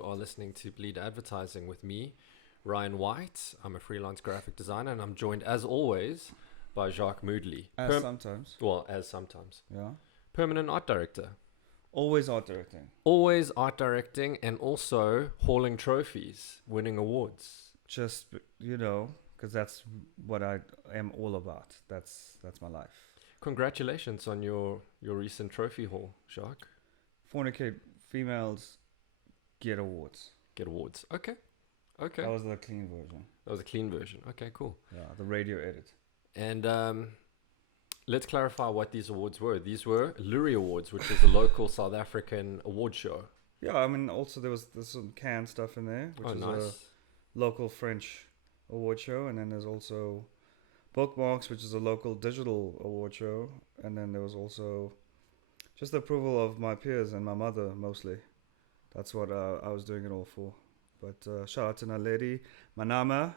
You are listening to Bleed Advertising with me, Ryan Whyte. I'm a freelance graphic designer, and I'm joined, as always, by Jacque Moodley. Sometimes. Well, as sometimes. Yeah. Permanent art director. Always art directing. Always art directing, and also hauling trophies, winning awards. Just, because that's what I am all about. That's my life. Congratulations on your recent trophy haul, Jacque. Fornicate females get awards. Get awards. Okay. That was the clean version. That was a clean version. Okay, cool. Yeah, the radio edit. And let's clarify what these awards were. These were Lurie Awards, which is a local South African award show. Yeah, I mean, also there's some canned stuff in there, which is nice. a local French award show. And then there's also Bookmarks, which is a local digital award show. And then there was also just the approval of my peers and my mother, mostly. That's what I was doing it all for. But shout out to Naledi, Manama,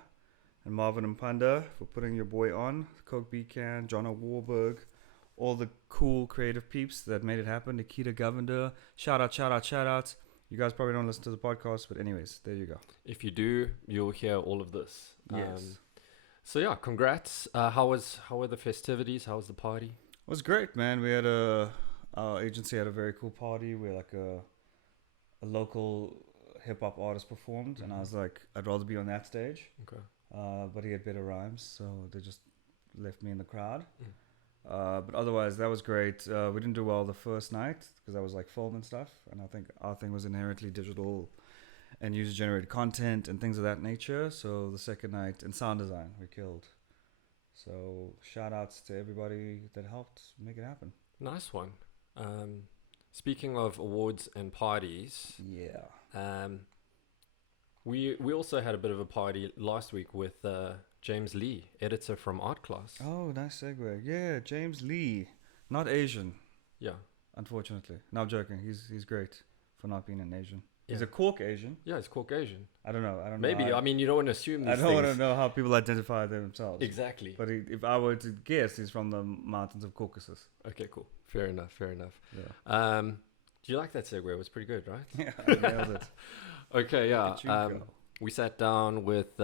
and Marvin and Panda for putting your boy on. Coke Beacon, John Warburg, all the cool creative peeps that made it happen. Nikita Govender, shout out. You guys probably don't listen to the podcast, but anyways, there you go. If you do, you'll hear all of this. Yes. So yeah, congrats. How were the festivities? How was the party? It was great, man. We had our agency had a very cool party where like a local hip hop artist performed, and I was like, I'd rather be on that stage. Okay. But he had better rhymes, so they just left me in the crowd. But otherwise, that was great. We didn't do well the first night because that was like film and stuff, and I think our thing was inherently digital and user-generated content and things of that nature. So the second night, and sound design, we killed. So shout outs to everybody that helped make it happen. Nice one. Speaking of awards and parties, Yeah. we also had a bit of a party last week with James Lee, editor from ArtClass. Oh, nice segue. Yeah, James Lee, not Asian. Yeah. Unfortunately, no, I'm joking. He's great for not being an Asian. Yeah. He's a Caucasian. Yeah, he's Caucasian. I don't know. Maybe. Know. I mean, you don't want to assume these I don't want to things. know how people identify themselves. Exactly. But if I were to guess, he's from the mountains of Caucasus. Okay, cool. Fair enough. Yeah. Do you like that segue? It was pretty good, right? Yeah, I nailed it. Okay, yeah. Look at you go. We sat down with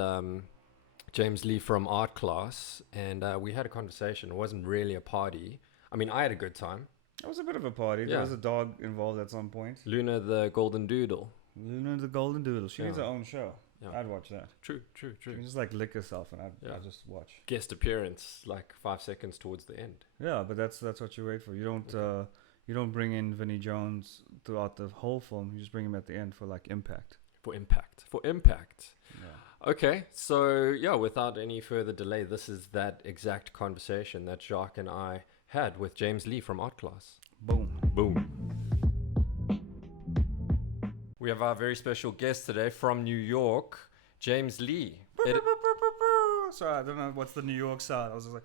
James Lee from ArtClass, and we had a conversation. It wasn't really a party. I mean, I had a good time. It was a bit of a party. There was a dog involved at some point. Luna the golden-doodle. Luna the golden-doodle. She needs her own show. Yeah. I'd watch that. True. She can just like lick herself, and I'd just watch. Guest appearance, like 5 seconds towards the end. Yeah, but that's what you wait for. You don't bring in Vinnie Jones throughout the whole film. You just bring him at the end for like impact. For impact. Yeah. Okay, so yeah, without any further delay, this is that exact conversation that Jacque and I had with James Lee from ArtClass. Boom. We have our very special guest today from New York, James Lee. Sorry, I don't know what's the New York sound. I was just like,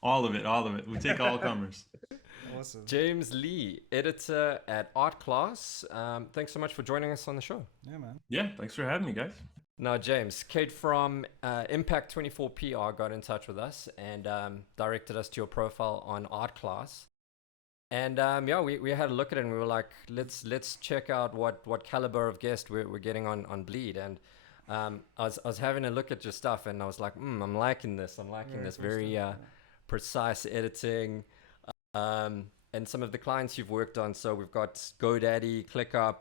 All of it. We take all comers. awesome. James Lee, editor at ArtClass. Thanks so much for joining us on the show. Yeah, man. Yeah, thanks for having me, guys. Now, James, Kate from Impact 24 PR got in touch with us and directed us to your profile on ArtClass. And we had a look at it and we were like, let's check out what caliber of guest we're getting on Bleed. And I was having a look at your stuff and I was like, I'm liking this. Very precise editing. And some of the clients you've worked on. So we've got GoDaddy, ClickUp,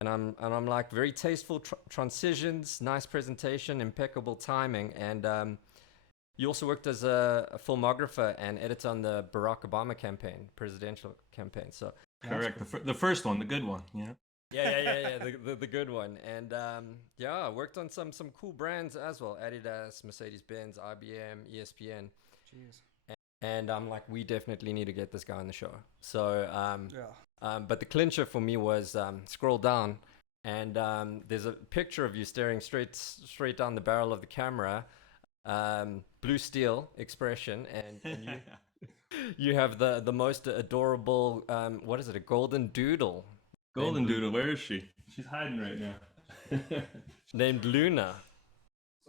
and I'm like very tasteful transitions, nice presentation, impeccable timing. And you also worked as a filmographer and editor on the Barack Obama presidential campaign. So correct, the first one, the good one. Yeah, the good one. And worked on some cool brands as well: Adidas, Mercedes-Benz, IBM, ESPN. Jeez. And I'm like, we definitely need to get this guy on the show. So, but the clincher for me was scroll down, and there's a picture of you staring straight down the barrel of the camera, blue steel expression, and you have the most adorable, what is it, a golden-doodle? Golden-doodle, where is she? She's hiding right now. Named Luna.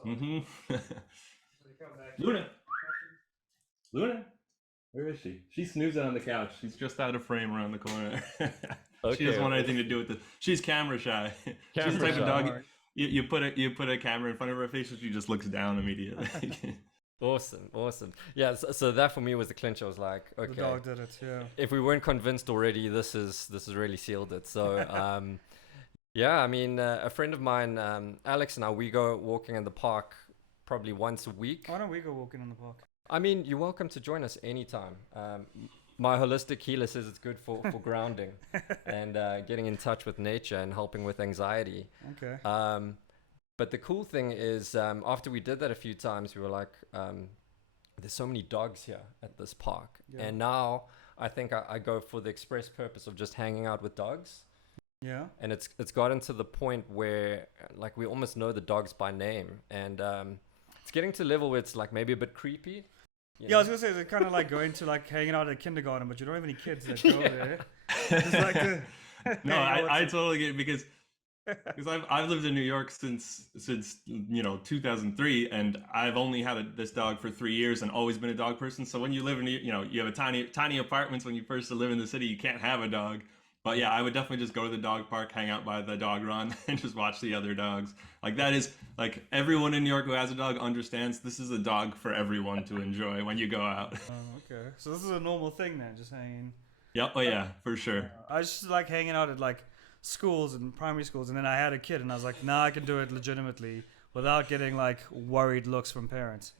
Mm-hmm. Luna, where is she? She's snoozing on the couch. She's just out of frame around the corner. She doesn't Okay, want anything to do with it. She's camera shy. She's the camera type of shy. dog you put a camera in front of her face and she just looks down immediately. Awesome, awesome. Yeah, so that for me was the clinch. I was like, The okay, dog did it, yeah. if we weren't convinced already, this is really sealed it. So yeah, I mean, a friend of mine, Alex and I, we go walking in the park probably once a week. Why don't we go walking in the park? I mean, you're welcome to join us anytime. My holistic healer says it's good for grounding and getting in touch with nature and helping with anxiety. Okay. But the cool thing is, after we did that a few times, we were like, there's so many dogs here at this park. Yeah. And now I think I go for the express purpose of just hanging out with dogs. Yeah. And it's gotten to the point where like we almost know the dogs by name. And it's getting to a level where it's like maybe a bit creepy. Yeah, I was gonna say, it's kind of like going to like hanging out at kindergarten, but you don't have any kids that go there. It's like No, I totally get it because I've lived in New York since 2003, and I've only had this dog for 3 years and always been a dog person. So when you live in you have a tiny apartments when you first live in the city, you can't have a dog. But yeah, I would definitely just go to the dog park, hang out by the dog run, and just watch the other dogs. Like that is like everyone in New York who has a dog understands this is a dog for everyone to enjoy when you go out. Oh, okay. So this is a normal thing then, just hanging. Yep. Oh yeah, for sure. I just like hanging out at like schools and primary schools, and then I had a kid, and I was like, nah, I can do it legitimately without getting like worried looks from parents.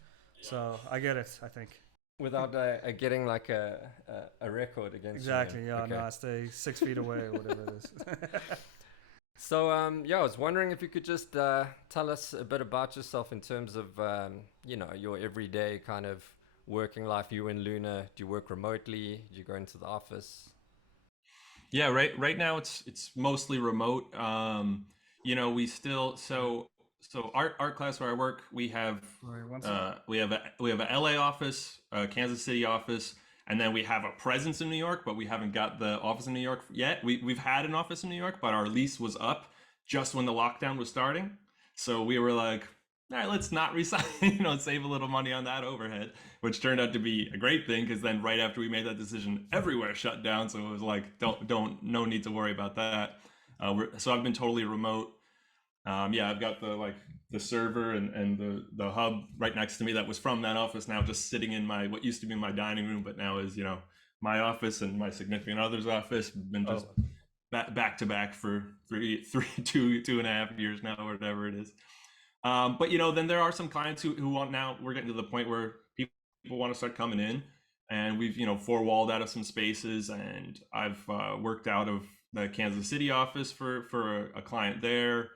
So I get it, I think. Without getting like a record against Exactly. you. Yeah. Okay. No, I stay 6 feet away or whatever it is. So yeah, I was wondering if you could just tell us a bit about yourself in terms of your everyday kind of working life. You in Luna, do you work remotely? Do you go into the office? Yeah, right now it's mostly remote. We still so art class where I work, we have Sorry, one second. we have a LA office, a Kansas City office, and then we have a presence in New York, but we haven't got the office in New York yet. We've had an office in New York, but our lease was up just when the lockdown was starting. So we were like, all right, let's not resign, save a little money on that overhead, which turned out to be a great thing because then right after we made that decision, everywhere shut down. So it was like, no need to worry about that. So I've been totally remote. I've got the server and the hub right next to me that was from that office now just sitting in what used to be my dining room, but now is, my office and my significant other's office. Been just back to back for 2.5 years now, or whatever it is. But then there are some clients who want, now we're getting to the point where people want to start coming in, and we've, four-walled out of some spaces, and I've worked out of the Kansas City office for a client there.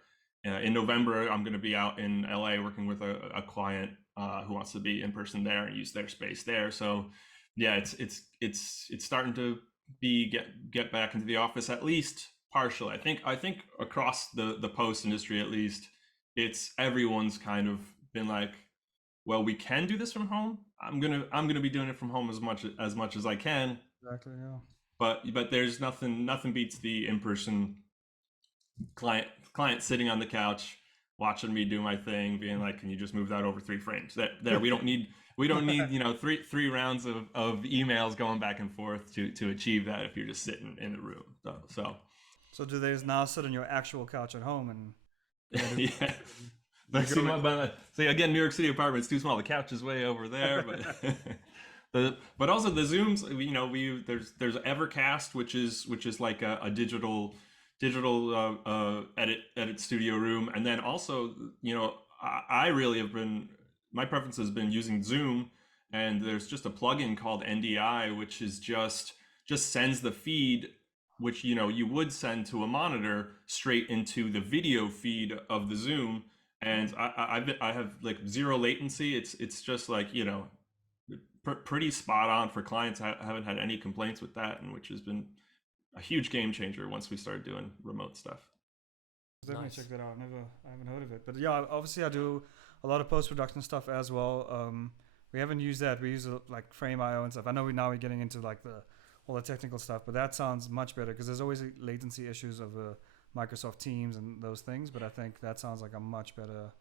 In November, I'm going to be out in LA working with a client who wants to be in person there and use their space there. So yeah, it's starting to get back into the office, at least partially. I think across the post industry, at least, it's everyone's kind of been like, well, we can do this from home. I'm gonna be doing it from home as much as I can. Exactly. Yeah. But there's nothing beats the in-person client sitting on the couch watching me do my thing, being like, can you just move that over 3 frames? There we don't need three rounds of emails going back and forth to achieve that if you're just sitting in the room. So do they now sit on your actual couch at home and yeah. See, again, New York City apartment's too small. The couch is way over there, but but also the Zooms. There's Evercast, which is like a digital edit studio room, and then also I really have been, my preference has been using Zoom, and there's just a plugin called NDI, which is just sends the feed, which you would send to a monitor, straight into the video feed of the Zoom, and I have like zero latency. It's just like pretty spot on for clients. I haven't had any complaints with that, and which has been a huge game changer once we started doing remote stuff. Definitely check that out. I haven't heard of it, but yeah, obviously I do a lot of post-production stuff as well. We haven't used that. We use like Frame.io and stuff. I know we're getting into like all the technical stuff, but that sounds much better because there's always latency issues of Microsoft Teams and those things. But I think that sounds like a much better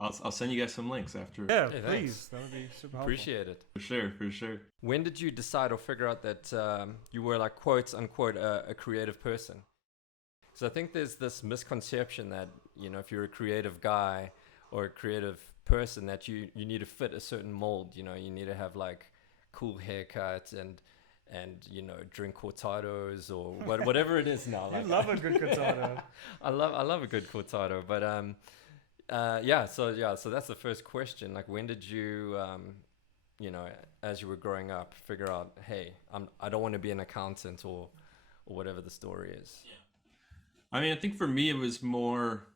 I'll send you guys some links after. Yeah, Hey, please. thanks. That would be super helpful. Appreciate it. For sure. When did you decide or figure out that you were like quotes unquote a creative person? Because I think there's this misconception that, you know, if you're a creative guy or a creative person, that you need to fit a certain mold. You know, you need to have like cool haircuts and you know, drink cortados or whatever it is now. You Like, love a good cortado. I love a good cortado, but so that's the first question. Like, when did you you know, as you were growing up, figure out, hey, I don't want to be an accountant or whatever the story is? I mean, I think for me it was more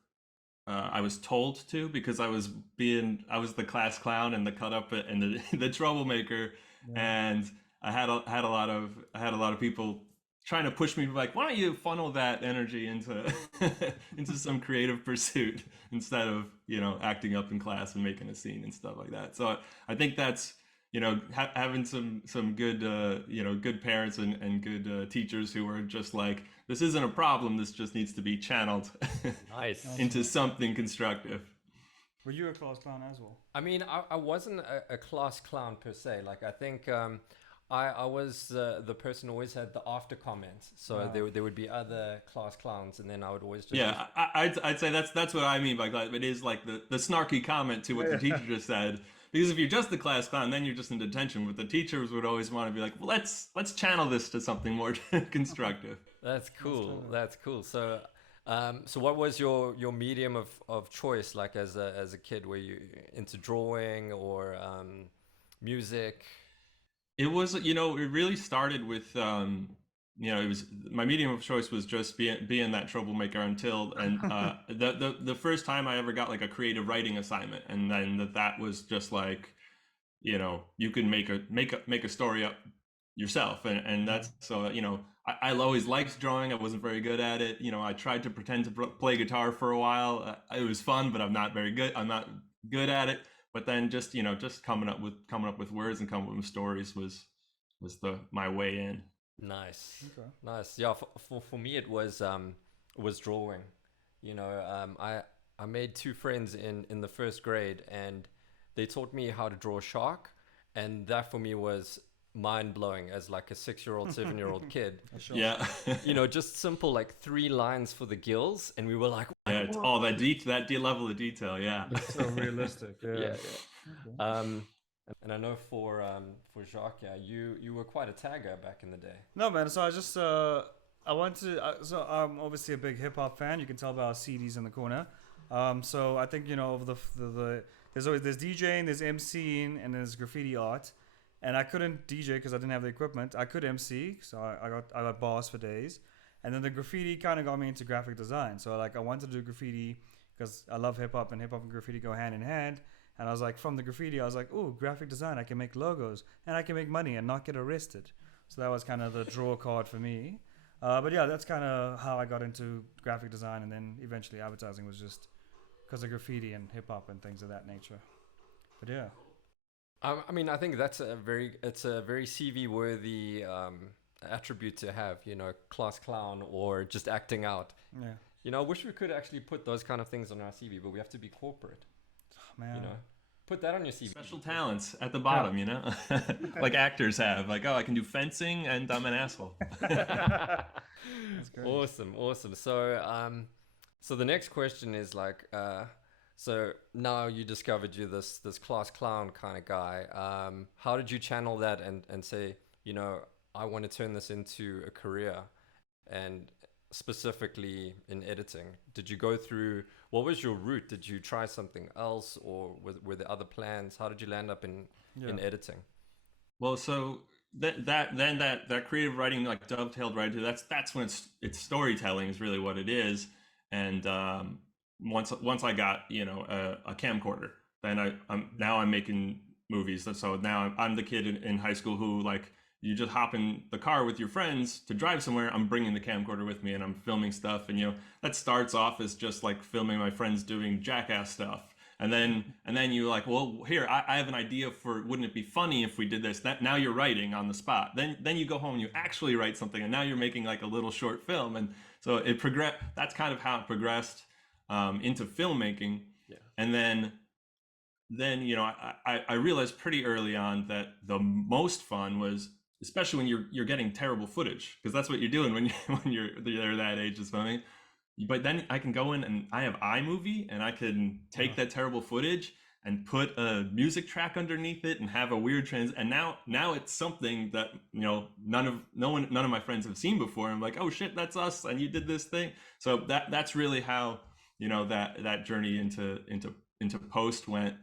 I was told to, because I was the class clown and the cut up and the troublemaker, and I had a lot of people trying to push me, like, why don't you funnel that energy into into some creative pursuit instead of, you know, acting up in class and making a scene and stuff like that. So I think that's, you know, having some good you know, good parents and good teachers who are just like, this isn't a problem, this just needs to be channeled Nice. into something constructive. Were you a class clown as well? I mean, I wasn't a class clown per se. Like, I think I was the person who always had the after comments. So there would be other class clowns, and then I would always just... Yeah, I'd say that's what I mean by that. It is like the snarky comment to what the teacher just said. Because if you're just the class clown, then you're just in detention. But the teachers would always want to be like, well, let's channel this to something more constructive. That's cool. That's cool. So, so what was your medium of choice, like as a kid? Were you into drawing or music? It was, you know, it really started with, you know, it was, my medium of choice was just being that troublemaker until, and the first time I ever got like a creative writing assignment, and then that was just like, you know, you can make a story up yourself, and that's, so, you know, I always liked drawing. I wasn't very good at it. You know, I tried to pretend to play guitar for a while. It was fun, but I'm not good at it. But then just, you know, just coming up with words and coming up with stories was my way in. Nice. Okay. Nice. Yeah, for me it was drawing. You know, I made two friends in the first grade, and they taught me how to draw a shark, and that for me was mind-blowing as like a 6-year-old 7-year-old kid. Yeah. You know, just simple like 3 lines for the gills, and we were like, yeah, it's all that level of detail. Yeah. That's so realistic. Yeah. And I know for Jacque, yeah, you were quite a tagger back in the day. No, man. So I just I want to. So I'm obviously a big hip hop fan. You can tell by our CDs in the corner. So I think, you know, over there's DJing, there's MCing, and there's graffiti art. And I couldn't DJ because I didn't have the equipment. I could MC, so I got bars for days. And then the graffiti kind of got me into graphic design. So like I wanted to do graffiti because I love hip hop, and graffiti go hand in hand. And I was like, from the graffiti, I was like, ooh, graphic design, I can make logos and I can make money and not get arrested. So that was kind of the draw card for me. But yeah, that's kind of how I got into graphic design, and then eventually advertising was just because of graffiti and hip hop and things of that nature. But yeah. I mean, I think that's a very CV worthy attribute to have, you know, class clown or just acting out. Yeah. You know, I wish we could actually put those kind of things on our CV, but we have to be corporate. Oh, man. You know, put that on your CV. Special talents at the bottom, you know, like actors have. Like, oh, I can do fencing, and I'm an asshole. That's great. Awesome. So the next question is like, so now you discovered you're this class clown kind of guy. How did you channel that and say, you know, I want to turn this into a career, and specifically in editing? Did you go through, what was your route? Did you try something else, or were there other plans? How did you land up in editing? Well, so that creative writing, like dovetailed right into that's when it's storytelling is really what it is. And once I got, you know, a camcorder, then I'm making movies. So now I'm the kid in high school who, like, you just hop in the car with your friends to drive somewhere. I'm bringing the camcorder with me and I'm filming stuff. And, you know, that starts off as just like filming my friends doing jackass stuff. And then you're like, well, here, I have an idea for, wouldn't it be funny if we did this? Now you're writing on the spot. Then you go home and you actually write something, and now you're making like a little short film. And so it progressed. That's kind of how it progressed into filmmaking. Yeah. And then then I realized pretty early on that the most fun was, especially when you're getting terrible footage, because that's what you're doing when you when you're that age is filming. But then I can go in and I have iMovie and I can take that terrible footage and put a music track underneath it and have a weird and now it's something that none of my friends have seen before. I'm like, oh shit, that's us, and you did this thing. So that's really how that journey into post went.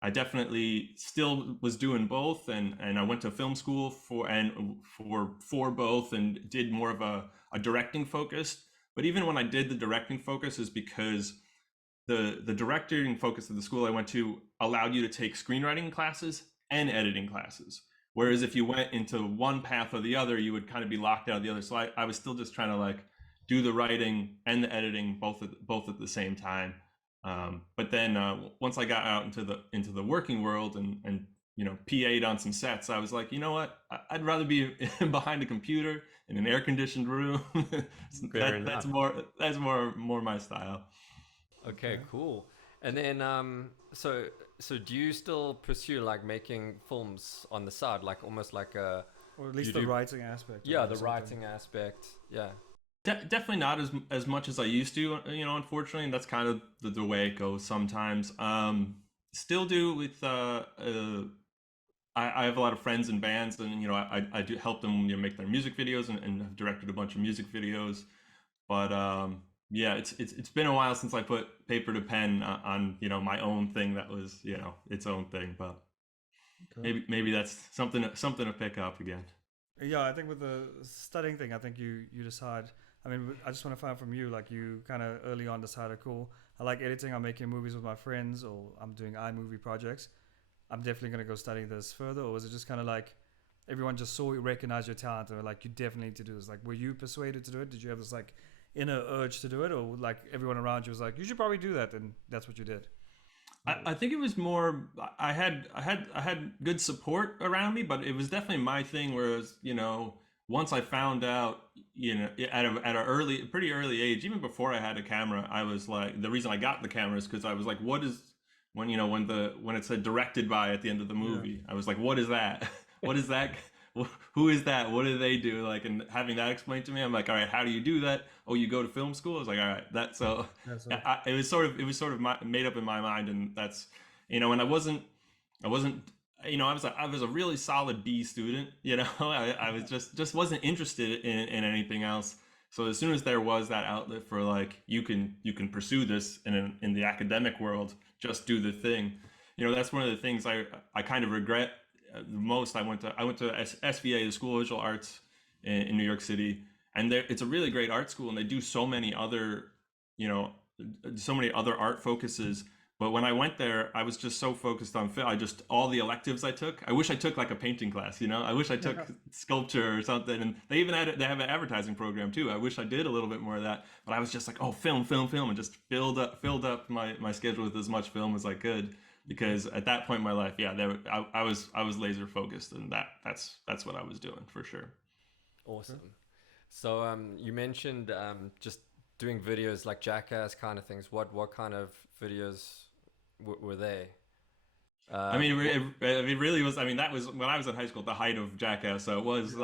I definitely still was doing both, and I went to film school for both, and did more of a directing focus. But even when I did the directing focus, is because the directing focus of the school I went to allowed you to take screenwriting classes and editing classes. Whereas if you went into one path or the other, you would kind of be locked out of the other. So I was still just trying to like do the writing and the editing both at the same time. But then once I got out into the working world and PA'd on some sets, I was like, you know what? I'd rather be behind a computer in an air conditioned room. That's more my style. Okay, cool. And then so do you still pursue like making films on the side, like almost like a, or at least the writing aspect? Yeah, the writing aspect. Yeah. Definitely not as much as I used to, unfortunately, and that's kind of the way it goes sometimes. Still do with I have a lot of friends in bands, and I do help them make their music videos, and have directed a bunch of music videos. But yeah, it's been a while since I put paper to pen on my own thing that was its own thing. But maybe that's something to pick up again. Yeah, I think with the studying thing, I think you decide. I mean, I just want to find out from you, like you kind of early on decided, cool, I like editing, I'm making movies with my friends, or I'm doing iMovie projects. I'm definitely going to go study this further. Or was it just kind of like everyone just saw you, recognize your talent, and were like, you definitely need to do this? Like, were you persuaded to do it? Did you have this like inner urge to do it? Or like everyone around you was like, you should probably do that, and that's what you did? I think it was more, I had good support around me, but it was definitely my thing, whereas once I found out, at a pretty early age, even before I had a camera, I was like, the reason I got the camera is because I was like, what is, when it said directed by at the end of the movie, I was like, what is that? What is that? Who is that? What do they do? Like, and having that explained to me, I'm like, all right, how do you do that? Oh, you go to film school? I was like, all right, that's so. It was sort of made up in my mind, and that's, and I wasn't, I was a really solid B student. I was just wasn't interested in anything else. So as soon as there was that outlet for like, you can pursue this in the academic world, just do the thing. That's one of the things I kind of regret the most. I went to SVA, the School of Visual Arts in New York City, and it's a really great art school, and they do so many other art focuses. But when I went there, I was just so focused on film. All the electives I took, I wish I took like a painting class, I wish I took sculpture or something. And they even have an advertising program too. I wish I did a little bit more of that. But I was just like, oh, film, and just filled up my schedule with as much film as I could. Because at that point in my life, I was laser focused, and that's what I was doing for sure. Awesome. So you mentioned just doing videos like Jackass kind of things. What kind of videos were they? I mean, it really was. I mean, that was when I was in high school, the height of Jackass. So it was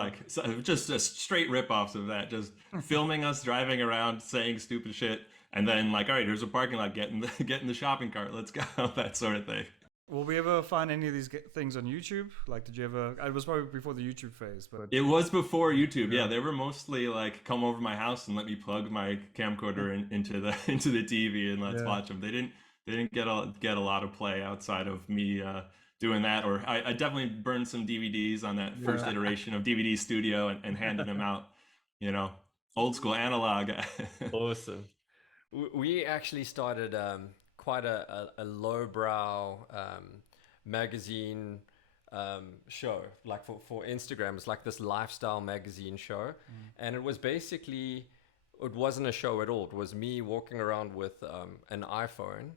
just straight rip-offs of that, just filming us driving around saying stupid shit, and then like, all right, here's a parking lot, get in the shopping cart, let's go, that sort of thing. Will we ever find any of these things on YouTube? Like, did you ever? It was probably before the YouTube phase, but it was before YouTube. Yeah, they were mostly like, come over to my house and let me plug my camcorder into the TV and let's watch them. They didn't get a lot of play outside of me doing that. Or I definitely burned some DVDs on that first iteration of DVD Studio and handed them out. Old school analog. Awesome. We actually started quite a lowbrow magazine show, like for Instagram. It's like this lifestyle magazine show, and it was basically, it wasn't a show at all. It was me walking around with an iPhone,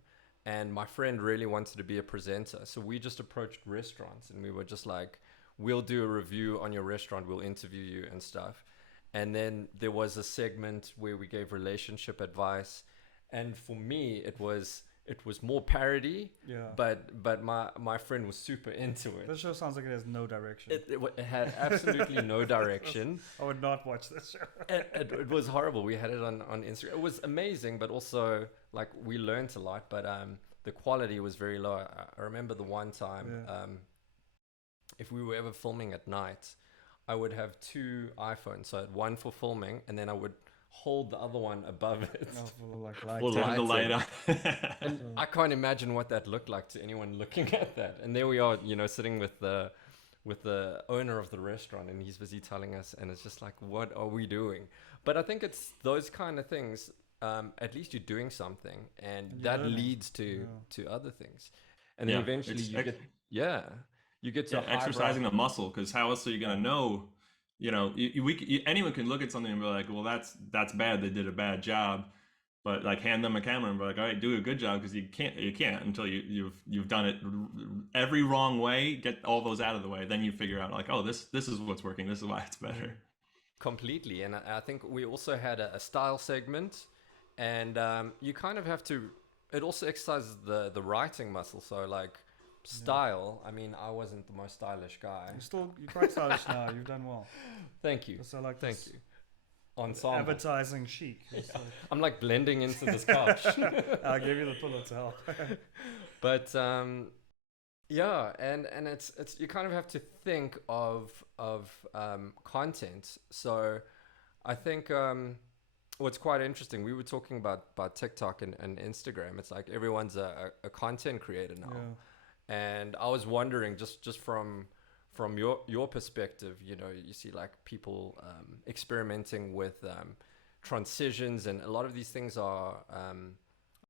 and my friend really wanted to be a presenter, so we just approached restaurants and we were just like, we'll do a review on your restaurant, we'll interview you and stuff. And then there was a segment where we gave relationship advice, and for me it was it was more parody, Yeah. but my friend was super into it. This show sounds like it has no direction. It had absolutely no direction. I would not watch this show. It was horrible. We had it on Instagram. It was amazing, but also like we learned a lot, but the quality was very low. I remember the one time, if we were ever filming at night, I would have 2 iPhones. So I had one for filming, and then I would hold the other one above it. Turn the light on. And I can't imagine what that looked like to anyone looking at that. And there we are, sitting with the owner of the restaurant, and he's busy telling us, and it's just like, what are we doing? But I think it's those kind of things. At least you're doing something, and that learning. leads to other things. And then eventually you get to exercising the muscle, because how else are you going to know? Anyone can look at something and be like, well, that's bad, they did a bad job, but like hand them a camera and be like, all right, do a good job, because you can't until you've done it every wrong way, get all those out of the way, then you figure out like, oh, this is what's working, this is why it's better. Completely. And I think we also had a style segment, and you kind of have to, it also exercises the writing muscle. So like style, I mean, I wasn't the most stylish guy. You're quite stylish now. You've done well. Thank you. So like Thank you. Ensemble. Advertising chic. I'm like blending into this couch. I'll give you the pillow to help. But yeah, and it's you kind of have to think of content. So I think what's quite interesting, we were talking about TikTok and Instagram. It's like everyone's a content creator now. Yeah. And I was wondering, just from your perspective, you see like people experimenting with transitions, and a lot of these things are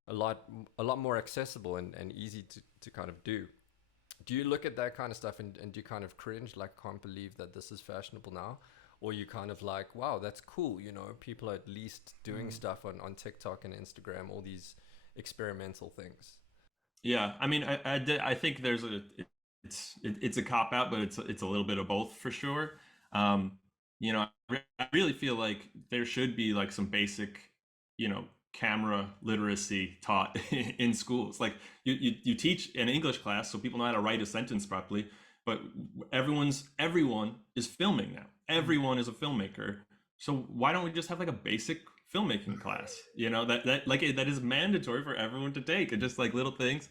a lot more accessible and easy to kind of do. Do you look at that kind of stuff and do you kind of cringe, like can't believe that this is fashionable now? Or you kind of like, wow, that's cool, people are at least doing stuff on TikTok and Instagram, all these experimental things. Yeah, I mean, I think there's it's a cop out, but it's a little bit of both for sure. I really feel like there should be like some basic, camera literacy taught in schools. Like you teach an English class so people know how to write a sentence properly, but everyone is filming now. Everyone is a filmmaker. So why don't we just have like a basic filmmaking class, that is mandatory for everyone to take, and just like little things.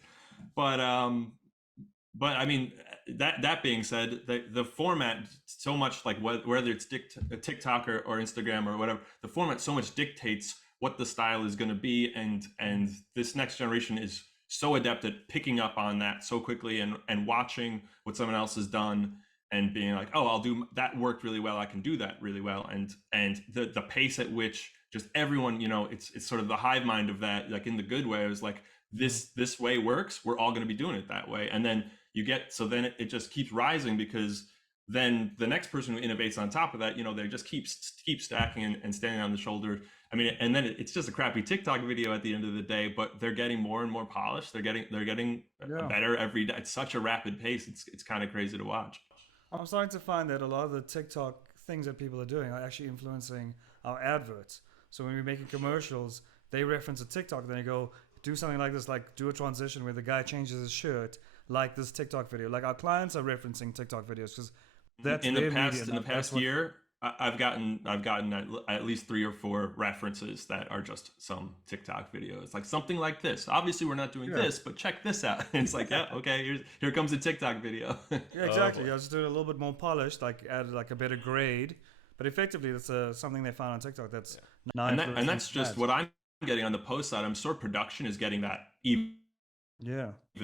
But I mean, that being said, the format so much, like whether it's TikTok or Instagram or whatever, the format so much dictates what the style is going to be, and this next generation is so adept at picking up on that so quickly and watching what someone else has done and being like, oh, I'll do that, worked really well, I can do that really well, and the pace at which just everyone, it's sort of the hive mind of that, like in the good way. It was like, this way works, we're all going to be doing it that way. And then then it just keeps rising, because then the next person who innovates on top of that, they just keep stacking and standing on the shoulder. I mean, and then it's just a crappy TikTok video at the end of the day, but they're getting more and more polished. They're getting better every day. It's such a rapid pace. It's kind of crazy to watch. I'm starting to find that a lot of the TikTok things that people are doing are actually influencing our adverts. So when we're making commercials, they reference a TikTok, then they go, do something like this, like do a transition where the guy changes his shirt, like this TikTok video. Like our clients are referencing TikTok videos because that's in their the past year, I've gotten at least 3 or 4 references that are just some TikTok videos, like something like this. Obviously, we're not doing this, but check this out. And it's like, yeah, okay, here comes a TikTok video. Yeah, exactly. I was doing a little bit more polished, like added like a better grade, but effectively, that's something they found on TikTok. That's and that's just what I'm getting on the post side. I'm sure production is getting that even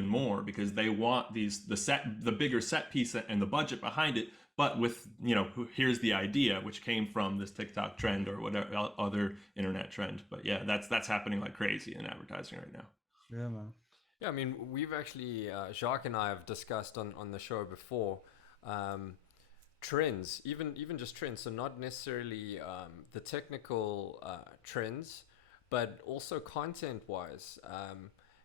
more, because they want the bigger set piece and the budget behind it, but with here's the idea, which came from this TikTok trend or whatever other internet trend. But yeah, that's happening like crazy in advertising right now. Yeah, man. Yeah, I mean, we've actually Jacque and I have discussed on the show before trends, even just trends. So not necessarily the technical trends, but also content wise.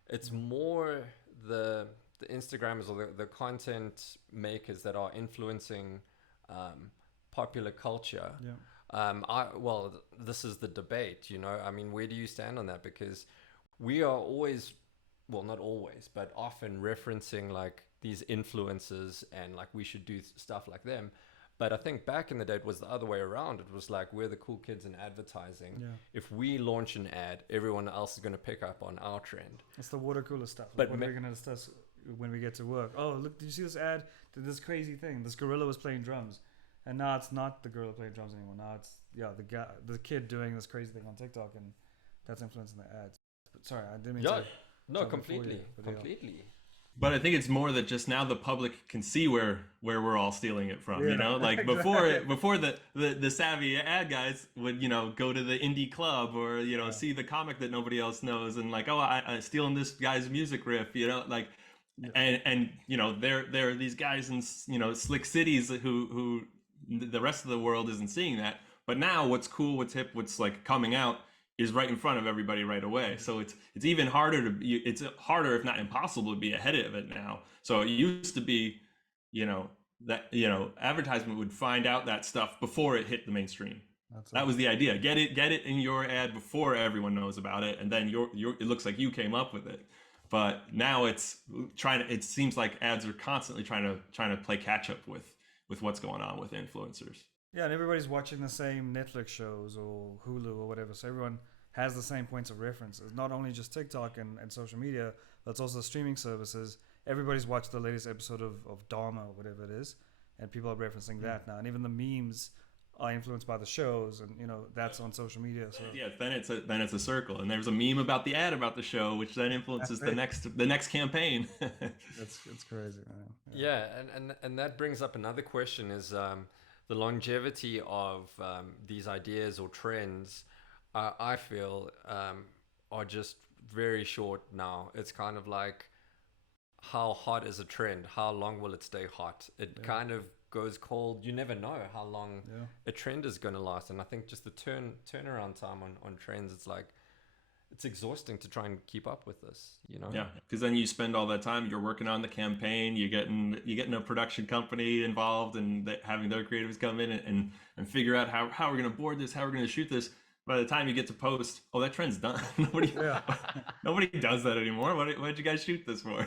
It's more the Instagrammers or the content makers that are influencing popular culture. Well, this is the debate, I mean, where do you stand on that? Because we are always well, not always, but often referencing like these influencers and like we should do stuff like them. But I think back in the day, it was the other way around. It was like, we're the cool kids in advertising. Yeah. If we launch an ad, everyone else is going to pick up on our trend. It's the water cooler stuff. But Like, what are we going to discuss when we get to work? Oh, look, did you see this ad? Did this crazy thing. This gorilla was playing drums. And now it's not the gorilla playing drums anymore. Now it's, the kid doing this crazy thing on TikTok, and that's influencing the ads. But sorry, I didn't mean to. No, completely. But I think it's more that just now the public can see where we're all stealing it from, you know, like exactly. before the savvy ad guys would, you know, go to the indie club or, you know, see the comic that nobody else knows and like, oh, I stealing this guy's music riff, you know, like, and you know, there are these guys in, you know, slick cities who the rest of the world isn't seeing that. But now what's cool, what's hip, what's like coming out is right in front of everybody right away. So it's even harder it's harder, if not impossible, to be ahead of it now. So it used to be, you know, that, you know, advertisement would find out that stuff before it hit the mainstream. That was the idea. Get it in your ad before everyone knows about it, and then it looks like you came up with it. But now it seems like ads are constantly trying to play catch up with what's going on with influencers. Yeah, and everybody's watching the same Netflix shows or Hulu or whatever, so everyone has the same points of reference. It's not only just TikTok and social media, but it's also streaming services. Everybody's watched the latest episode of Dharma or whatever it is, and people are referencing that now. And even the memes are influenced by the shows, and you know that's on social media. So yeah, then it's a circle, and there's a meme about the ad about the show, which then influences the next campaign. it's crazy, man. Yeah, and that brings up another question: is the longevity of these ideas or trends, I feel, are just very short now. It's kind of like, how hot is a trend? How long will it stay hot? It kind of goes cold. You never know how long a trend is going to last. And I think just the turnaround time on trends, it's like, it's exhausting to try and keep up with this, you know? Yeah, because then you spend all that time, you're working on the campaign, you're getting a production company involved and having their creatives come in and figure out how we're going to board this, how we're going to shoot this. By the time you get to post, oh, that trend's done. Nobody does that anymore. What did you guys shoot this for?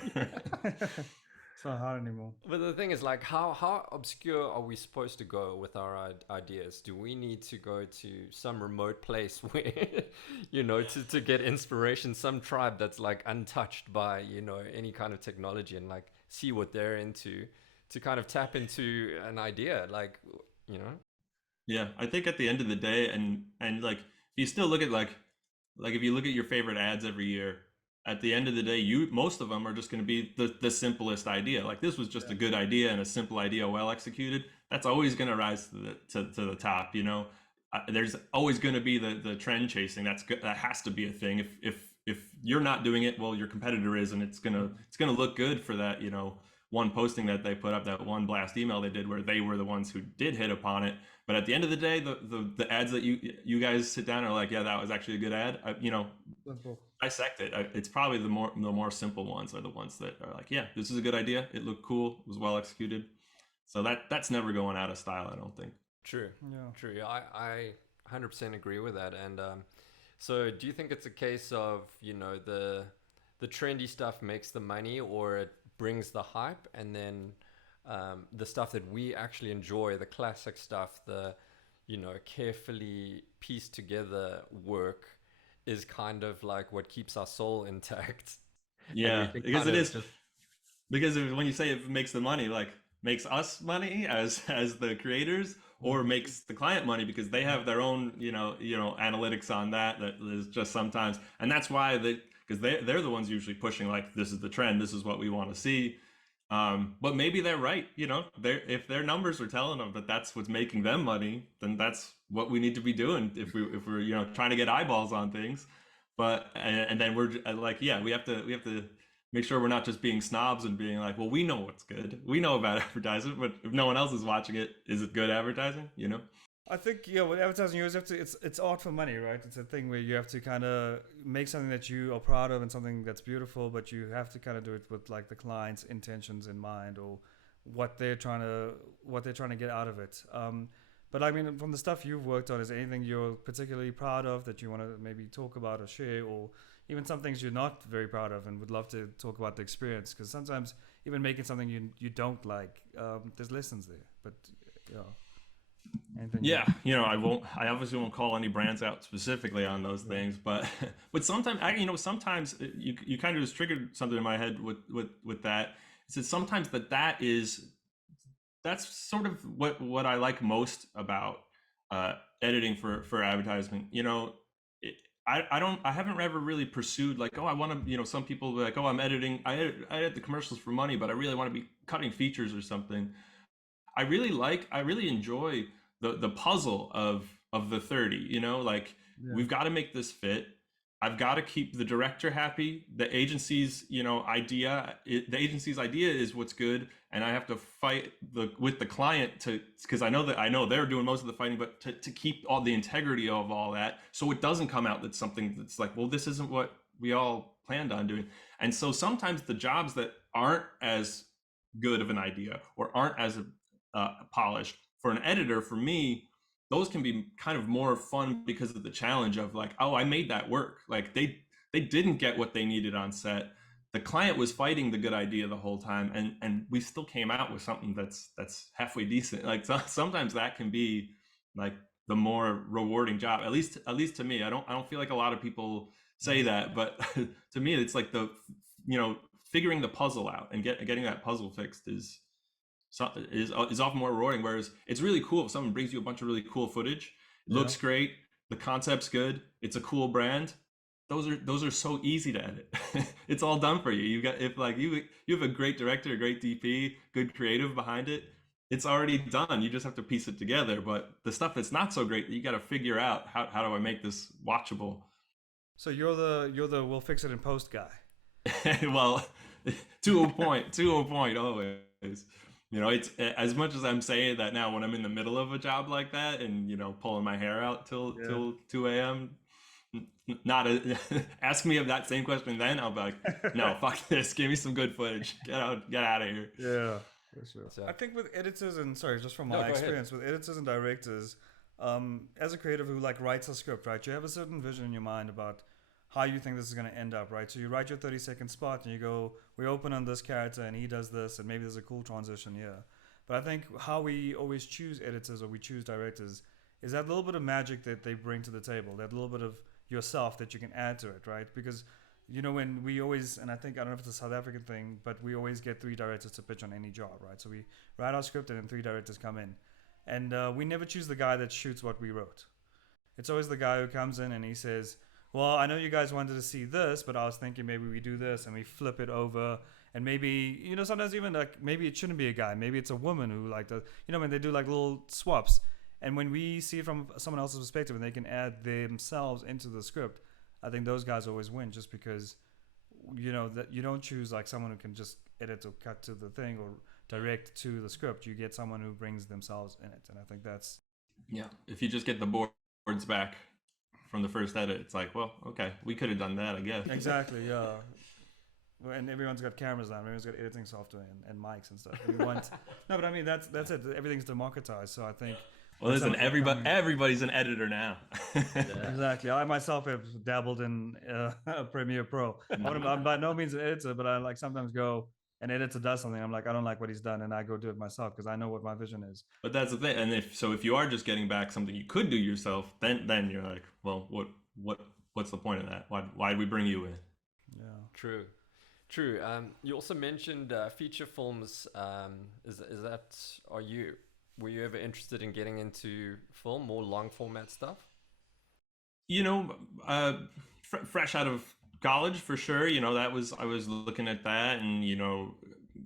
It's not hard anymore. But the thing is, like, how obscure are we supposed to go with our ideas? Do we need to go to some remote place where, you know, to get inspiration, some tribe that's like untouched by, you know, any kind of technology, and like see what they're into to kind of tap into an idea, like, you know? Yeah, I think at the end of the day, and like, if you still look at like if you look at your favorite ads every year, at the end of the day, most of them are just going to be the simplest idea. Like, this was just a good idea and a simple idea, well executed. That's always going to rise to the top. You know, there's always going to be the trend chasing. That has to be a thing. If you're not doing it, well, your competitor is, and it's gonna look good for that. You know, one posting that they put up, that one blast email they did where they were the ones who did hit upon it. But at the end of the day, the ads that you guys sit down and are like, yeah, that was actually a good ad. You know, dissect it. It's probably the more simple ones are the ones that are like, yeah, this is a good idea. It looked cool. It was well executed. So that's never going out of style, I don't think. True. I 100% agree with that. And so do you think it's a case of, you know, the trendy stuff makes the money, or it brings the hype, and then the stuff that we actually enjoy, the classic stuff, the, you know, carefully pieced together work, is kind of like what keeps our soul intact? Yeah, because it is. Because when you say it makes the money, like, makes us money as the creators, or makes the client money because they have their own, you know, analytics on that is just sometimes, and that's why because they're the ones usually pushing, like, this is the trend, this is what we want to see. But maybe they're right, you know, if their numbers are telling them that that's what's making them money, then that's what we need to be doing if we're you know, trying to get eyeballs on things. But and then we're like, yeah, we have to make sure we're not just being snobs and being like, well, we know what's good, we know about advertising, but if no one else is watching it, is it good advertising, you know? I think, yeah, with advertising, you always have to, it's art for money, right? It's a thing where you have to kind of make something that you are proud of and something that's beautiful, but you have to kind of do it with like the client's intentions in mind, or what they're trying to get out of it. But I mean, from the stuff you've worked on, is there anything you're particularly proud of that you want to maybe talk about or share, or even some things you're not very proud of and would love to talk about the experience? Because sometimes even making something you don't like, there's lessons there. But yeah, anything Yeah, I obviously won't call any brands out specifically on those things, but but sometimes sometimes you kind of just triggered something in my head with that. It's that sometimes that's sort of what I like most about editing for advertisement. It, I haven't ever really pursued like, oh, I want to, some people be like, oh, I edit the commercials for money, but I really want to be cutting features or something. I really enjoy the puzzle of the 30, like yeah, we've got to make this fit. I've got to keep the director happy. The agency's, the agency's idea is what's good, and I have to fight with the client because I know they're doing most of the fighting, but to keep all the integrity of all that, so it doesn't come out that's something that's like, well, this isn't what we all planned on doing. And so sometimes the jobs that aren't as good of an idea or aren't as polished for an editor, for me, those can be kind of more fun because of the challenge of like, oh, I made that work. Like they didn't get what they needed on set. The client was fighting the good idea the whole time, and we still came out with something that's halfway decent. Like sometimes that can be like the more rewarding job. At least to me. I don't feel like a lot of people say that, but to me, it's like figuring the puzzle out and getting that puzzle fixed is often more rewarding. Whereas it's really cool if someone brings you a bunch of really cool footage. It yeah, looks great, the concept's good, it's a cool brand. Those are so easy to edit. It's all done for you. You got if like you have a great director, a great DP, good creative behind it. It's already done. You just have to piece it together. But the stuff that's not so great, you got to figure out how do I make this watchable. So you're the we'll fix it in post guy. Well, to a point always. It's as much as I'm saying that now when I'm in the middle of a job like that and pulling my hair out till Yeah. till 2 a.m. Not ask me of that same question then. I'll be like, no, fuck this. Give me some good footage. Get out of here. Yeah, for sure. So I think with editors and sorry, just from no, my go ahead. experience with editors and directors, as a creative who like writes a script, right? You have a certain vision in your mind about how you think this is going to end up, right? So you write your 30-second spot and you go, we open on this character and he does this, and maybe there's a cool transition here. But I think how we always choose editors or we choose directors is that little bit of magic that they bring to the table, that little bit of yourself that you can add to it, right? Because when we always, and I don't know if it's a South African thing, but we always get 3 directors to pitch on any job, right? So we write our script and then 3 directors come in. And we never choose the guy that shoots what we wrote. It's always the guy who comes in and he says, well, I know you guys wanted to see this, but I was thinking maybe we do this, and we flip it over. And maybe, sometimes even like maybe it shouldn't be a guy. Maybe it's a woman who like does, when they do like little swaps. And when we see it from someone else's perspective and they can add themselves into the script, I think those guys always win just because, that you don't choose like someone who can just edit or cut to the thing or direct to the script. You get someone who brings themselves in it. And I think that's... Yeah. If you just get the boards back from the first edit, it's like, well, okay, we could have done that, I guess. Exactly, yeah. And everyone's got cameras now. Everyone's got editing software and mics and stuff. We want no, but I mean that's it. Everything's democratized. So I think. Well, listen, everybody's an editor now. Exactly. I myself have dabbled in Premiere Pro. I'm by no means an editor, but I like sometimes go. An editor does something, I'm like, I don't like what he's done, and I go do it myself because I know what my vision is. But that's the thing, and if you are just getting back something you could do yourself, then you're like, well, what's the point of that? Why'd we bring you in? Yeah. True. You also mentioned feature films. Were you ever interested in getting into film, more long format stuff? Fresh out of college for sure. I was looking at that and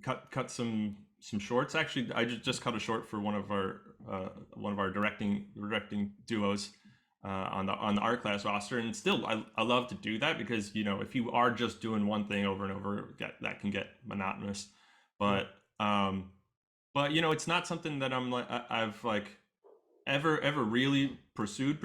cut some shorts. Actually, I just cut a short for one of our directing duos on the ArtClass roster, and still I love to do that because if you are just doing one thing over and over, that can get monotonous. But it's not something that I've like ever really pursued.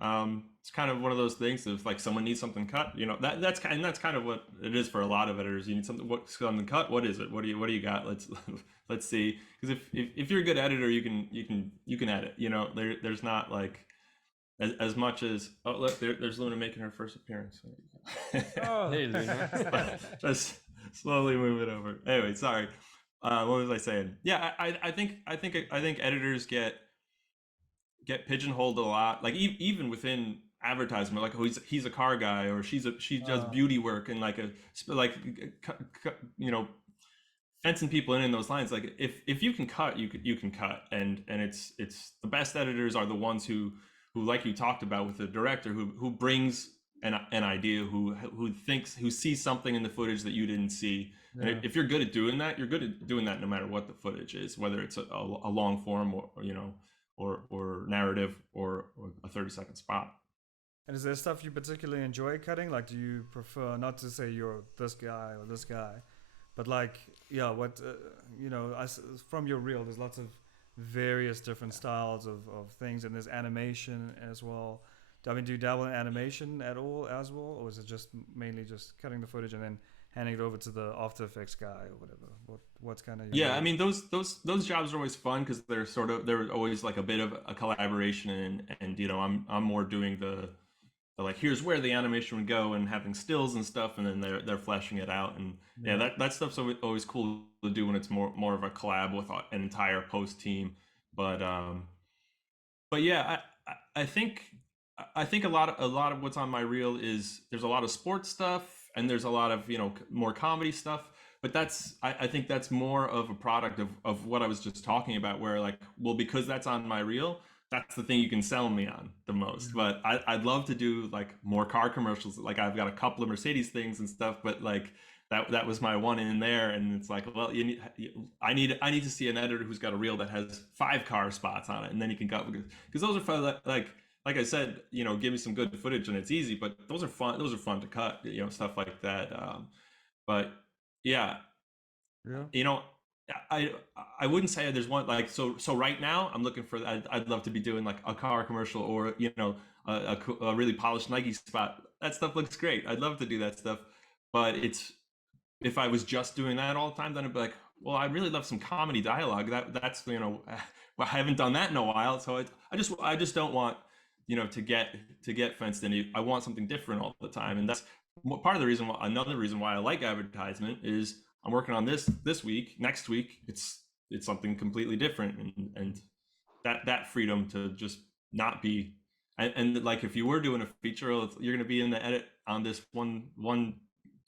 It's kind of one of those things. If like someone needs something cut, that's kind of what it is for a lot of editors. You need something cut. What is it? What do you got? Let's see. Because if you're a good editor, you can edit. There's not like as much as, oh look, there's Luna making her first appearance. Oh, hey Luna. Just slowly move it over. Anyway, sorry. What was I saying? Yeah, I think editors get pigeonholed a lot. Like even within advertisement, like, oh, he's a car guy, or she does beauty work, and fencing people in those lines. Like if you can cut, you can cut, and it's the best editors are the ones who like you talked about with the director who brings an idea, who sees something in the footage that you didn't see. Yeah. And if you're good at doing that, you're good at doing that no matter what the footage is, whether it's a long form or narrative or a 30-second spot. And is there stuff you particularly enjoy cutting? Like, do you prefer, not to say you're this guy or this guy, but like, yeah, what, from your reel, there's lots of various different styles of things, and there's animation as well. Do you dabble in animation at all as well, or is it just mainly just cutting the footage and then handing it over to the After Effects guy or whatever? What's kind of I mean, those jobs are always fun because they're always like a bit of a collaboration, and I'm more doing the like, here's where the animation would go, and having stills and stuff, and then they're fleshing it out, and that stuff's always cool to do when it's more of a collab with an entire post team. But yeah, I think a lot of what's on my reel is there's a lot of sports stuff, and there's a lot of more comedy stuff. But I think that's more of a product of what I was just talking about, where like, well, because that's on my reel, that's the thing you can sell me on the most. But I'd love to do like more car commercials. Like, I've got a couple of Mercedes things and stuff, but like that was my one in there. And it's like, well, I need to see an editor who's got a reel that has 5 car spots on it, and then you can cut, because those are fun. Like I said, give me some good footage and it's easy, but those are fun. Those are fun to cut, stuff like that. But yeah. I wouldn't say there's one like, so right now I'm looking for, I'd love to be doing like a car commercial, or a really polished Nike spot. That stuff looks great. I'd love to do that stuff, but if I was just doing that all the time, then I'd be like, well, I really love some comedy dialogue. That's well, I haven't done that in a while, so I just don't want to get fenced in. I want something different all the time, and that's part of the reason. Another reason why I like advertisement is I'm working on this week. Next week, it's something completely different, and that freedom to just not be, and like, if you were doing a feature, you're going to be in the edit on this one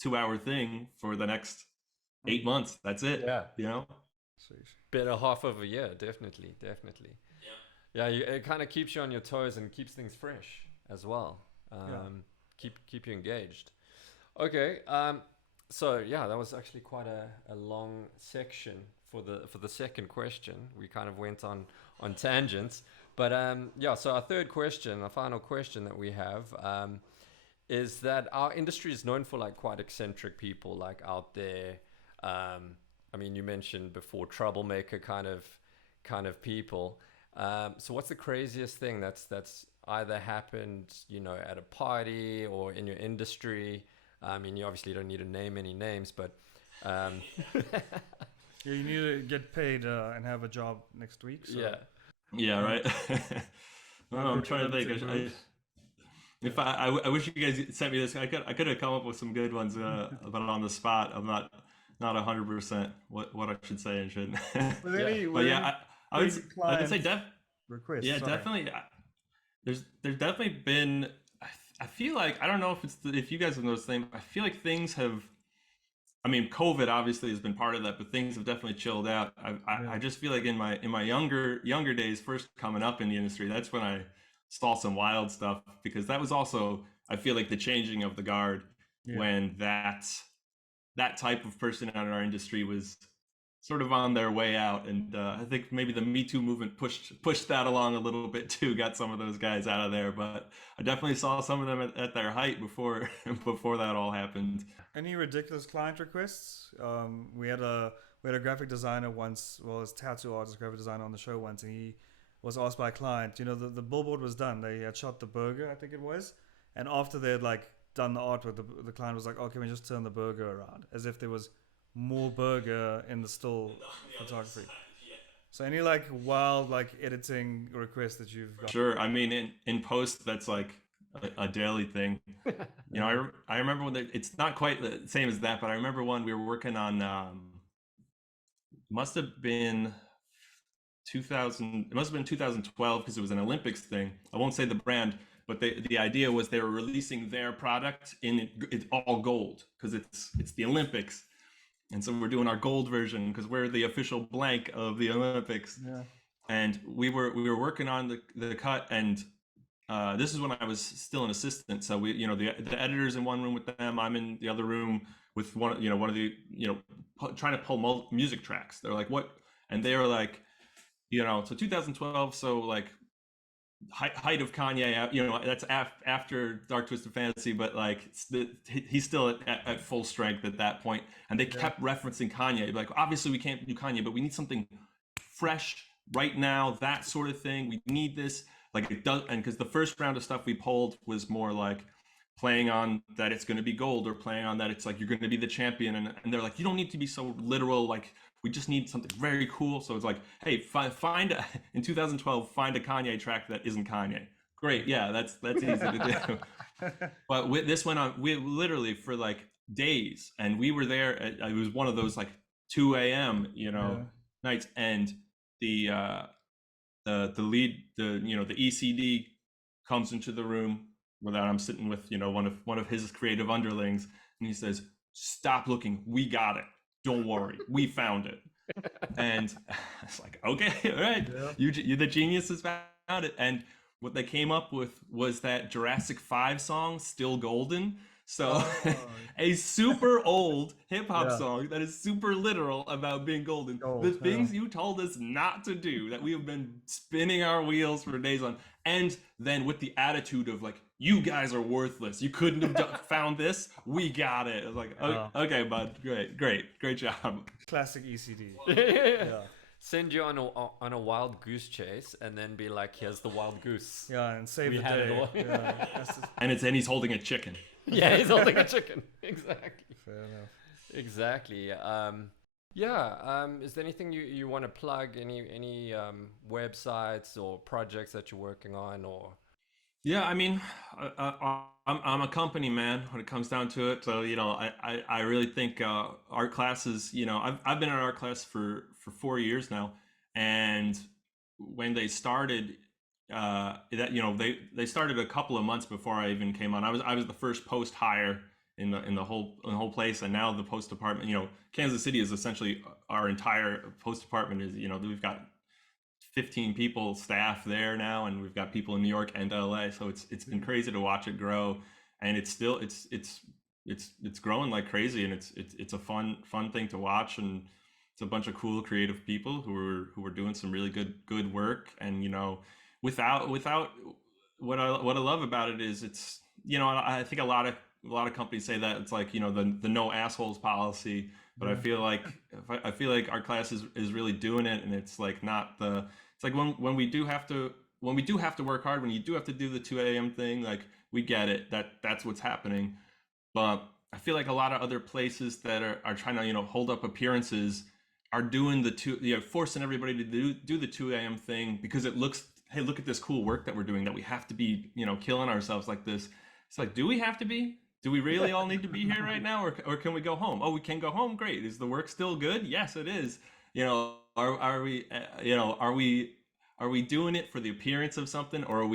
2-hour thing for the next 8 months. That's it. Yeah. Better half of a year, definitely. Yeah, it kind of keeps you on your toes and keeps things fresh as well. Keep you engaged. Okay. So yeah, that was actually quite a long section for the second question. We kind of went on tangents, but so our third question, our final question that we have, is that our industry is known for like quite eccentric people, like out there. I mean, you mentioned before troublemaker kind of people. So what's the craziest thing that's either happened, at a party or in your industry? I mean, you obviously don't need to name any names, but you need to get paid and have a job next week. So. Yeah, right. I'm trying to think. I wish you guys sent me this. I could have come up with some good ones, but on the spot, I'm not 100% what I should say and shouldn't. I would say request. Yeah, sorry. Definitely. There's definitely been. I feel like, I don't know if you guys have noticed the same. I feel like things have. I mean, COVID obviously has been part of that, but things have definitely chilled out. I just feel like in my younger days, first coming up in the industry, that's when I saw some wild stuff, because that was also, I feel like, the changing of the guard, when that type of person in our industry was sort of on their way out, and I think maybe the Me Too movement pushed that along a little bit too, got some of those guys out of there. But I definitely saw some of them at their height before that all happened. Any ridiculous client requests? We had a graphic designer once, well, his tattoo artist, graphic designer on the show once, and he was asked by a client. The billboard was done. They had shot the burger, I think it was, and after they had like done the artwork, the client was like, "Oh, can we just turn the burger around?" As if there was more burger in the still photography. So any like wild like editing requests that you've got? Sure. I mean, in post, that's like a daily thing. I remember when it's not quite the same as that, but I remember one we were working on. Must have been 2000. It must have been 2012 because it was an Olympics thing. I won't say the brand, but the idea was they were releasing their product in it's all gold because it's the Olympics. And so we're doing our gold version because we're the official blank of the Olympics. Yeah. And we were working on the cut, and this is when I was still an assistant. So we, the editor's in one room with them. I'm in the other room with one of the, trying to pull music tracks. They're like, what? And they were like, so 2012. So like height of Kanye, that's after Dark Twisted Fantasy, but like he's still at full strength at that point. And they kept referencing Kanye, like obviously we can't do Kanye, but we need something fresh right now, that sort of thing. We need this, like it does. And because the first round of stuff we pulled was more like playing on that it's going to be gold, or playing on that it's like you're going to be the champion, and they're like, you don't need to be so literal, like we just need something very cool. So it's like, hey, find in 2012, find a Kanye track that isn't Kanye. Great, yeah, that's easy to do. But this went on, we literally for like days, and we were there. It was one of those like 2 a.m. nights, and the lead, the ECD comes into the room where I'm sitting with one of his creative underlings, and he says, "Stop looking, we got it. Don't worry, we found it." And it's like, okay, all right, you're the geniuses found it. And what they came up with was that Jurassic 5 song, "Still Golden." So a super old hip hop song that is super literal about being golden. The things you told us not to do, that we have been spinning our wheels for days on. And then with the attitude of like, you guys are worthless. You couldn't have found this. We got it. I was like, okay, bud. Great job. Classic ECD. Yeah. Send you on a wild goose chase, and then be like, here's the wild goose. Yeah, and save the day. And he's holding a chicken. Yeah, he's holding a chicken. Exactly. Fair enough. Exactly. Is there anything you want to plug? Any websites or projects that you're working on, or? Yeah, I mean, I'm a company man when it comes down to it. So I really think art classes. I've been at art class for 4 years now, and when they started, they started a couple of months before I even came on. I was the first post hire in the whole place, and now the post department. Kansas City is essentially our entire post department. Is we've got 15 people staff there now, and we've got people in New York and LA. So it's been crazy to watch it grow, and it's growing like crazy, and it's a fun thing to watch, and it's a bunch of cool creative people who are doing some really good work. And without what I love about it is it's I think a lot of companies say that it's like the no assholes policy, but I feel like our class is really doing it, and it's like it's like when we do have to work hard, when you do have to do the 2 a.m. thing, like we get it, that's what's happening. But I feel like a lot of other places that are trying to hold up appearances are doing forcing everybody to do the 2 a.m. thing because it looks, hey, look at this cool work that we're doing, that we have to be killing ourselves like this. It's like, do we have to be? Do we really all need to be here right now, or can we go home? Oh, we can go home. Great. Is the work still good? Yes, it is. Are we doing it for the appearance of something, or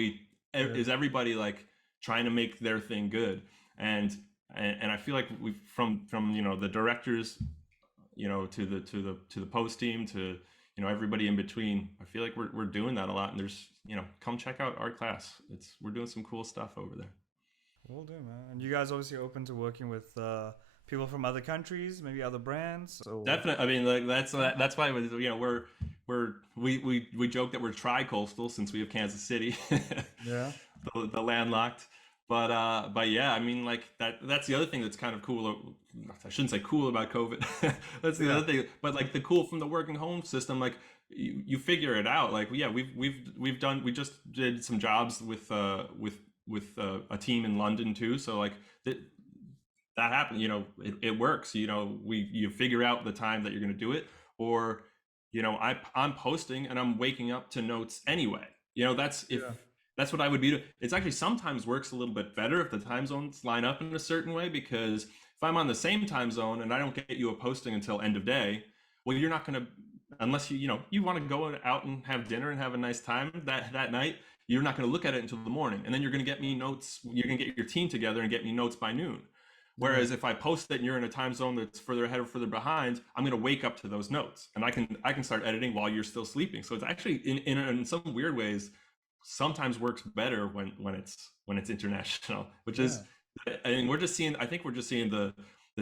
is everybody like trying to make their thing good? And I feel like we from the directors, to the post team, to everybody in between. I feel like we're doing that a lot, and there's come check out art class. We're doing some cool stuff over there. Will do, man. And you guys obviously open to working with people from other countries, maybe other brands. So definitely. I mean, like that's why we joke that we're tri-coastal since we have Kansas City. Yeah. The landlocked. But yeah, I mean, like that's the other thing that's kind of cool. I shouldn't say cool about COVID. That's the other thing. But like the cool from the working home system, like you figure it out. Like yeah, we just did some jobs with a team in London too. So like that happened. You know, it works. You know, you figure out the time that you're going to do it, or you know, I'm posting and I'm waking up to notes anyway. You know, that's what I would be. It's actually sometimes works a little bit better if the time zones line up in a certain way, because if I'm on the same time zone and I don't get you a posting until end of day, well, you're not going to, unless you know, you want to go out and have dinner and have a nice time that night, you're not going to look at it until the morning. And then you're going to get me notes. You're going to get your team together and get me notes by noon. Whereas if I post it and you're in a time zone that's further ahead or further behind, I'm going to wake up to those notes and I can start editing while you're still sleeping. So it's actually in some weird ways sometimes works better when it's international, which is, I mean, I think we're just seeing the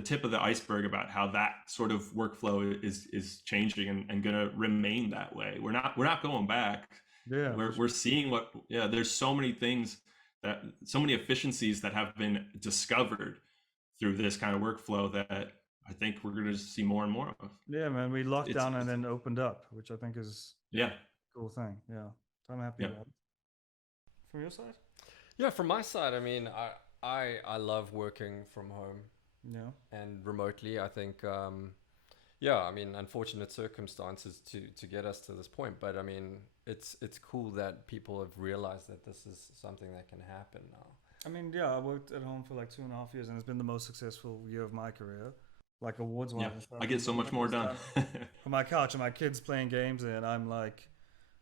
tip of the iceberg about how that sort of workflow is changing and going to remain that way. We're not going back. Yeah, we're seeing there's so many things so many efficiencies that have been discovered through this kind of workflow that I think we're going to see more and more of. Yeah, man, we locked down and then opened up, which I think is a cool thing. Yeah, so I'm happy about it. From your side? Yeah, from my side, I mean, I love working from home. Yeah. And remotely. I think, I mean, unfortunate circumstances to get us to this point, but I mean, it's cool that people have realized that this is something that can happen now. I mean, yeah, I worked at home for like 2.5 years, and it's been the most successful year of my career, like awards-wise. Yeah, I get so much more done. From my couch, and my kids playing games, and I'm like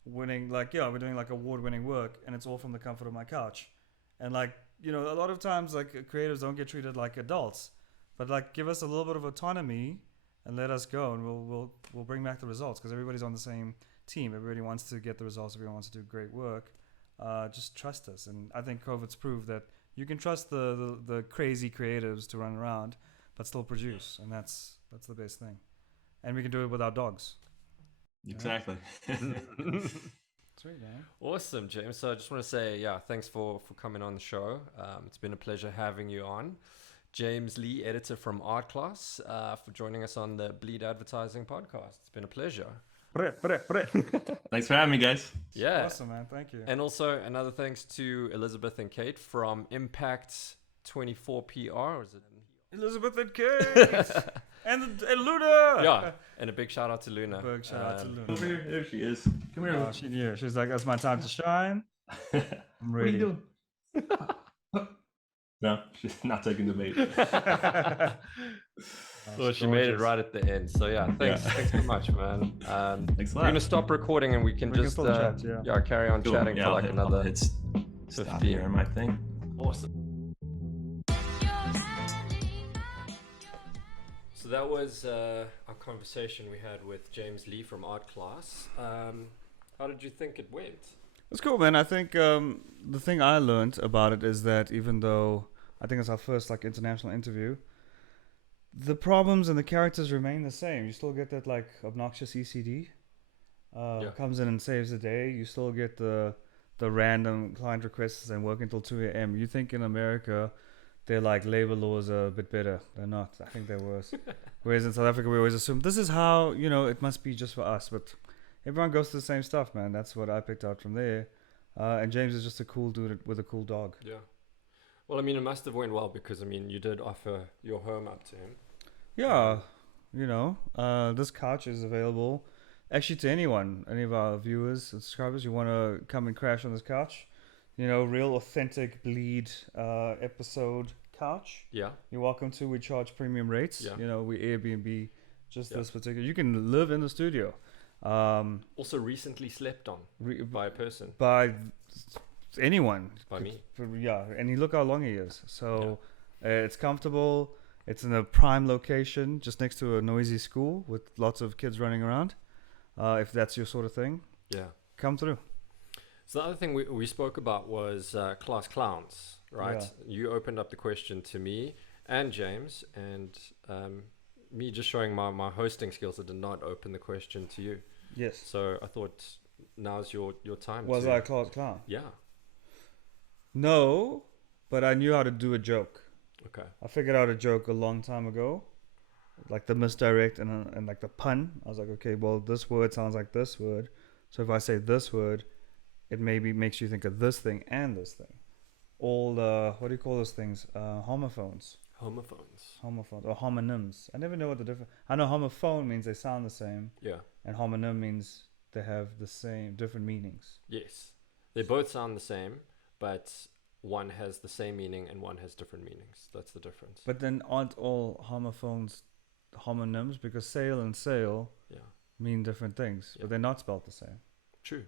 winning, like, we're doing like award-winning work, and it's all from the comfort of my couch. And like, you know, a lot of times like creatives don't get treated like adults, but like give us a little bit of autonomy and let us go, and we'll bring back the results, because everybody's on the same team. Everybody wants to get the results. Everyone wants to do great work. Just trust us. And I think COVID's proved that you can trust the crazy creatives to run around but still produce, and that's the best thing. And we can do it with our dogs. Exactly. Sweet, man. Awesome, James. So I just want to say, thanks for coming on the show. It's been a pleasure having you on. James Lee, editor from ArtClass, for joining us on the Bleed Advertising podcast. It's been a pleasure. Thanks for having me, guys. Yeah. Awesome, man. Thank you. And also another thanks to Elizabeth and Kate from Impact 24 PR. Or is it Elizabeth and Kate and Luna. Yeah, and a big shout out to Luna. Big shout out to Luna. Over here. There she is. Come here. She knew. She's like, that's my time to shine. I'm ready. What are you doing? No, she's not taking the bait. Well, she made it right at the end. So thanks so much, man. Thanks a we're lot. gonna stop recording and we can just chat, carry on Cool. chatting for like another. It's 15. here, my thing. Awesome. So that was our conversation we had with James Lee from ArtClass. How did you think it went? It's cool, man. I think the thing I learned about it is that even though I think it's our first like international interview, the problems and the characters remain the same. You still get that like obnoxious ECD comes in and saves the day. You still get the random client requests and work until 2 a.m. You think in America their like labor laws are a bit better. They're not. I think they're worse. Whereas in South Africa we always assume this is how, you know, it must be just for us. But everyone goes through the same stuff, man. That's what I picked out from there. And James is just a cool dude with a cool dog. Yeah. Well, I mean, it must have went well because, I mean, you did offer your home up to him. Yeah. You know, this couch is available actually to anyone, any of our viewers, subscribers. You want to come and crash on this couch? You know, real authentic Bleed episode couch. Yeah. You're welcome to. We charge premium rates. Yeah. You know, we Airbnb just this particular. You can live in the studio. Also recently slept on by a person. By anyone. By me. Yeah, and you look how long he is. So it's comfortable. It's in a prime location, just next to a noisy school with lots of kids running around. If that's your sort of thing, come through. So the other thing we spoke about was class clowns, right? Yeah. You opened up the question to me and James, and me just showing my hosting skills. I did not open the question to you. Yes. So I thought now's your time. Was I a class clown? Yeah. No, but I knew how to do a joke. Okay. I figured out a joke a long time ago, like the misdirect and like the pun. I was like, okay, well, this word sounds like this word, so if I say this word, it maybe makes you think of this thing and this thing. All the, what do you call those things? Homophones. Homophones or homonyms. I never know what the difference. I know homophone means they sound the same. Yeah. And homonym means they have the same different meanings. Yes. They both sound the same, but one has the same meaning and one has different meanings. That's the difference. But then aren't all homophones homonyms? Because sail and sail mean different things, but they're not spelled the same. True.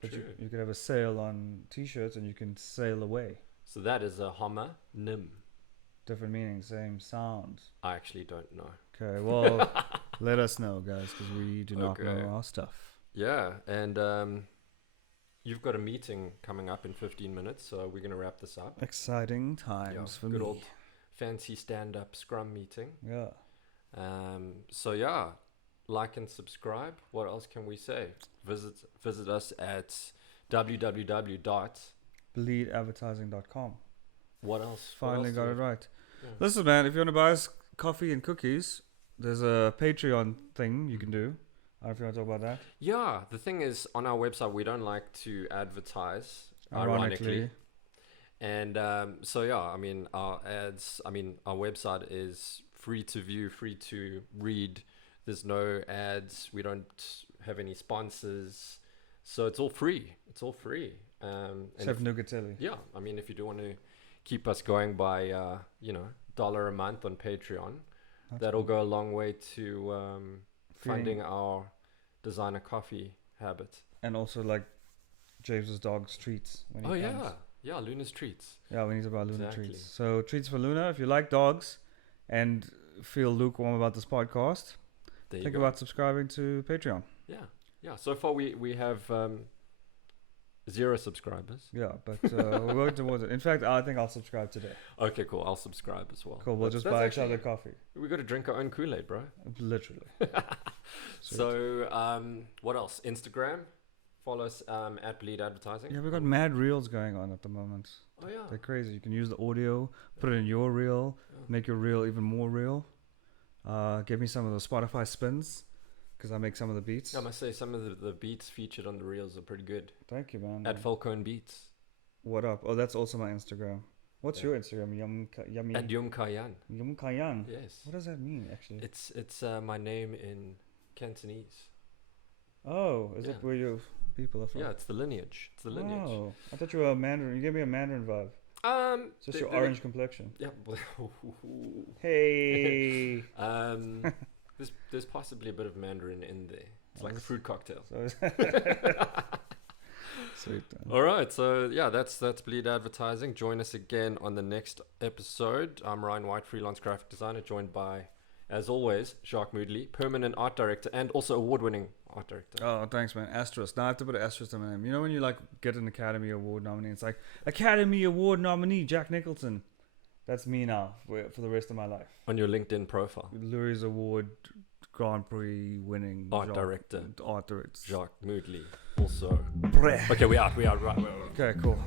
But True. you could have a sail on t-shirts and you can sail away. So that is a homonym. Different meanings, same sound. I actually don't know. Okay, well, let us know, guys, because we do not know our stuff. Yeah, and you've got a meeting coming up in 15 minutes, so we're going to wrap this up. Exciting times for me. Good old fancy stand-up scrum meeting. Yeah. So yeah, like and subscribe. What else can we say? Visit us at www.bleedadvertising.com. What else? Finally got it right. Yeah. Listen, man, if you want to buy us coffee and cookies, there's a Patreon thing you can do. I don't know if you want to talk about that. Yeah, the thing is, on our website, we don't like to advertise, ironically. And so, yeah, I mean, our website is free to view, free to read. There's no ads. We don't have any sponsors. So it's all free. It's all free. Except Nugatelli. Yeah, I mean, if you do want to keep us going by, $1 a month on Patreon, that'll go a long way to funding our designer coffee habit. And also, like, James's dog's treats. When he comes. Yeah, Luna's treats. Yeah, we need to buy Luna treats. So, treats for Luna. If you like dogs and feel lukewarm about this podcast, think about subscribing to Patreon. Yeah. So far, we have 0 subscribers. Yeah, but we're working towards it. In fact, I think I'll subscribe today. Okay, cool. I'll subscribe as well. Cool. We'll just buy each other coffee. We got to drink our own Kool-Aid, bro. Literally. So, what else? Instagram. Follow us at Bleed Advertising. Yeah, we've got mad reels going on at the moment. Oh, yeah. They're crazy. You can use the audio, put it in your reel, make your reel even more real. Give me some of the Spotify spins, because I make some of the beats. I must say, some of the beats featured on the reels are pretty good. Thank you, man. At Falcone Beats. What up? Oh, that's also my Instagram. What's your Instagram? Yummy. At Yum Kayan. Yum Kayan. Yes. What does that mean, actually? It's my name in Cantonese. Oh, is it where your people are from? Yeah, it's the lineage. Oh, I thought you were a Mandarin. You gave me a Mandarin vibe. It's just your orange complexion. Yeah. Hey. There's possibly a bit of Mandarin in there. It's like a fruit cocktail. Sweet. All right, so yeah, that's Bleed Advertising. Join us again on the next episode. I'm Ryan Whyte, freelance graphic designer, joined by, as always, Jacque Moodley, permanent art director and also award-winning art director. Oh, thanks, man. Asterisk. Now I have to put an asterisk on my name. You know when you like get an Academy Award nominee, it's like Academy Award nominee Jack Nicholson. That's me now for the rest of my life. On your LinkedIn profile. Lurie's Award Grand Prix winning art director. Jacque Moodley. Also. Breh. Okay, we out. Right. Okay, cool.